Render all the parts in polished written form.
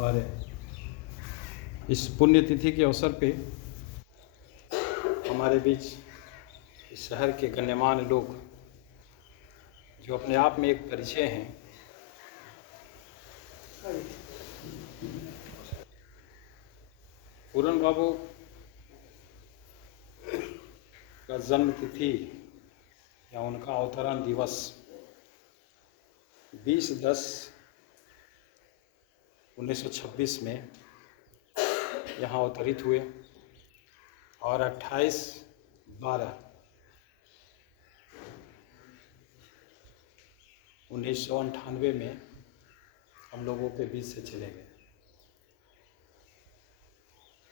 और इस पुण्यतिथि के अवसर पे हमारे बीच इस शहर के गण्यमान्य लोग जो अपने आप में एक परिचय हैं, पूरन बाबू का जन्म तिथि या उनका अवतरण दिवस 20/10/1926 में यहाँ अवतरित हुए और 28/12/1998 में हम लोगों के बीच से चले गए।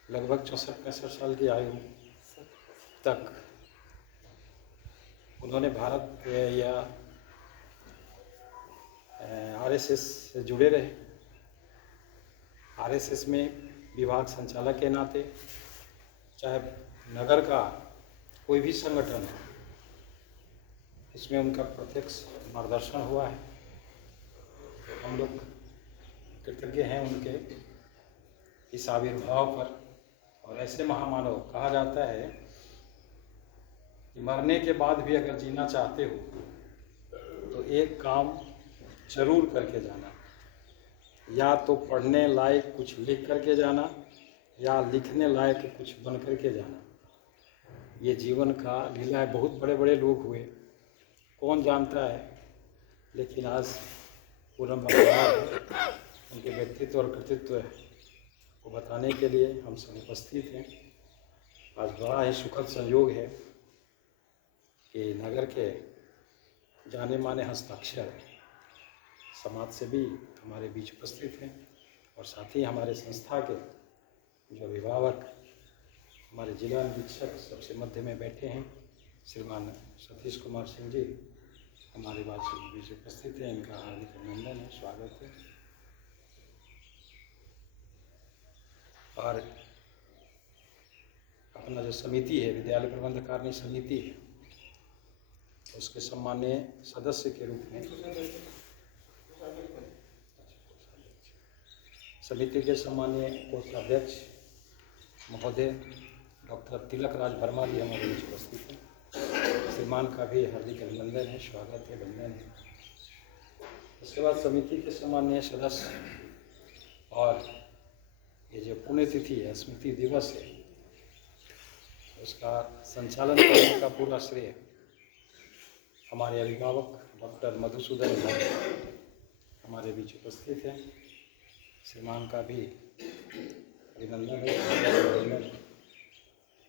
लगभग 64-65 साल की आयु तक उन्होंने भारत या आरएसएस से जुड़े रहे। आरएसएस में विभाग संचालक के नाते, चाहे नगर का कोई भी संगठन हो, इसमें उनका प्रत्यक्ष मार्गदर्शन हुआ है। हम लोग कृतज्ञ हैं उनके इस आविर्भाव पर। और ऐसे महामानव, कहा जाता है कि मरने के बाद भी अगर जीना चाहते हो तो एक काम जरूर करके जाना, या तो पढ़ने लायक कुछ लिख करके जाना या लिखने लायक कुछ बन करके जाना। ये जीवन का लीला है। बहुत बड़े बड़े लोग हुए, कौन जानता है, लेकिन आज पूरन बाबू उनके व्यक्तित्व और कृतित्व को बताने के लिए हम सब उपस्थित हैं। आज बड़ा ही सुखद संयोग है कि नगर के जाने माने हस्ताक्षर समाज से भी हमारे बीच उपस्थित हैं और साथ ही हमारे संस्था के जो अभिभावक, हमारे जिला निरीक्षक सबसे मध्य में बैठे हैं, श्रीमान सतीश कुमार सिंह जी हमारे बीच उपस्थित हैं। इनका हार्दिक अभिनंदन है, स्वागत है। और अपना जो समिति है, विद्यालय प्रबंध कार्य समिति है, उसके सम्माननीय सदस्य के रूप में समिति के सम्माननीय कोषाध्यक्ष महोदय डॉक्टर तिलक राज वर्मा जी हमारे बीच उपस्थित हैं। श्रीमान का भी हार्दिक अभिनंदन है, स्वागत है, वंदन है। इसके बाद समिति के सम्माननीय सदस्य और ये जो पुण्यतिथि है, स्मृति दिवस है, उसका संचालन करने का पूरा श्रेय हमारे अभिभावक डॉक्टर मधुसूदन भाई हमारे बीच उपस्थित हैं। श्रीमान का भी अभिनंदन है।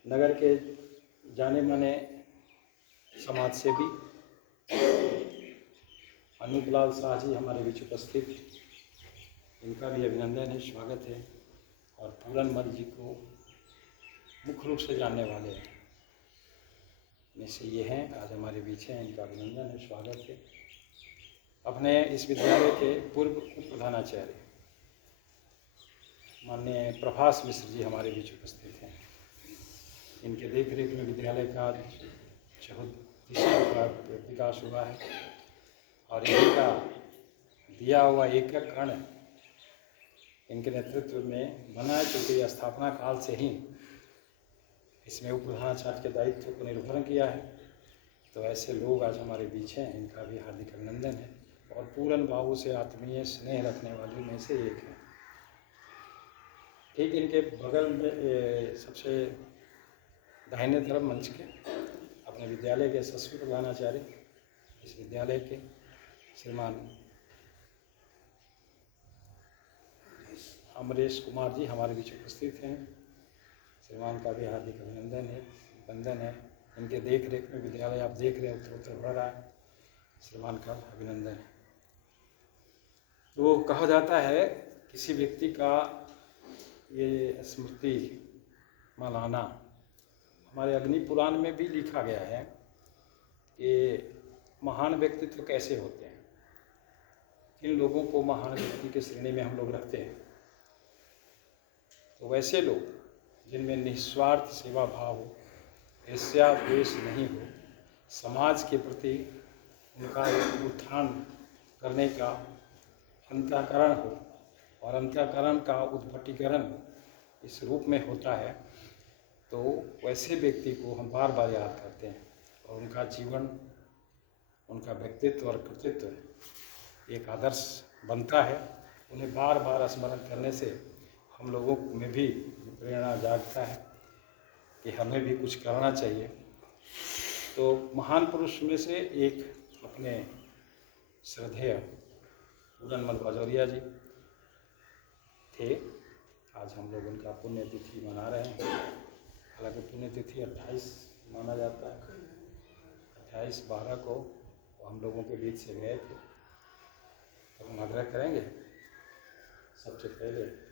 नगर के जाने माने समाज सेवी अनूप लाल शाह जी हमारे बीच उपस्थित, इनका भी अभिनंदन है, स्वागत है। और पूरन मल जी को मुख्य रूप से जानने वाले में से ये हैं, आज हमारे बीच हैं, इनका अभिनंदन है, स्वागत है। अपने इस विद्यालय के पूर्व प्रधानाचार्य माननीय प्रभास मिश्र जी हमारे बीच उपस्थित हैं। इनके देख रेख में विद्यालय का 34वां विकास हुआ है और इन्हीं का दिया हुआ एक एक कण इनके नेतृत्व में बना है, क्योंकि स्थापना काल से ही इसमें उप प्रधानाचार्य के दायित्व को निर्भर किया है। तो ऐसे लोग आज हमारे बीच हैं, इनका भी हार्दिक अभिनंदन है। और पूरन बाबू से आत्मीय स्नेह रखने वाले में से एक है। ठीक इनके बगल में सबसे दाहिने तरफ मंच के अपने विद्यालय के यशस्वी प्रधानाचार्य, इस विद्यालय के श्रीमान अमरेश कुमार जी हमारे बीच उपस्थित हैं। श्रीमान का भी हार्दिक अभिनंदन है, वंदन है। इनके देख रेख में विद्यालय आप देख रहे हो उत्तर बढ़ रहा है, श्रीमान का अभिनंदन है। तो कहा जाता है किसी व्यक्ति का ये स्मृति मनाना, हमारे अग्नि पुराण में भी लिखा गया है कि महान व्यक्तित्व कैसे होते हैं, किन लोगों को महान व्यक्ति के श्रेणी में हम लोग रखते हैं। तो वैसे लोग जिनमें निस्वार्थ सेवा भाव हो, ईर्ष्या द्वेष नहीं हो, समाज के प्रति उनका एक उत्थान करने का अंतःकरण हो, और अंतःकरण का उद्भटीकरण इस रूप में होता है, तो वैसे व्यक्ति को हम बार बार याद करते हैं और उनका जीवन, उनका व्यक्तित्व और कृतित्व एक आदर्श बनता है। उन्हें बार बार स्मरण करने से हम लोगों में भी प्रेरणा जागता है कि हमें भी कुछ करना चाहिए। तो महान पुरुष में से एक अपने श्रद्धेय पूरनमल भजौरिया जी थे। आज हम लोग उनका पुण्यतिथि मना रहे हैं। हालांकि पुण्यतिथि 28 माना जाता है, 28/12 को हम लोगों के बीच से गए थे। तो हम आग्रह करेंगे सबसे पहले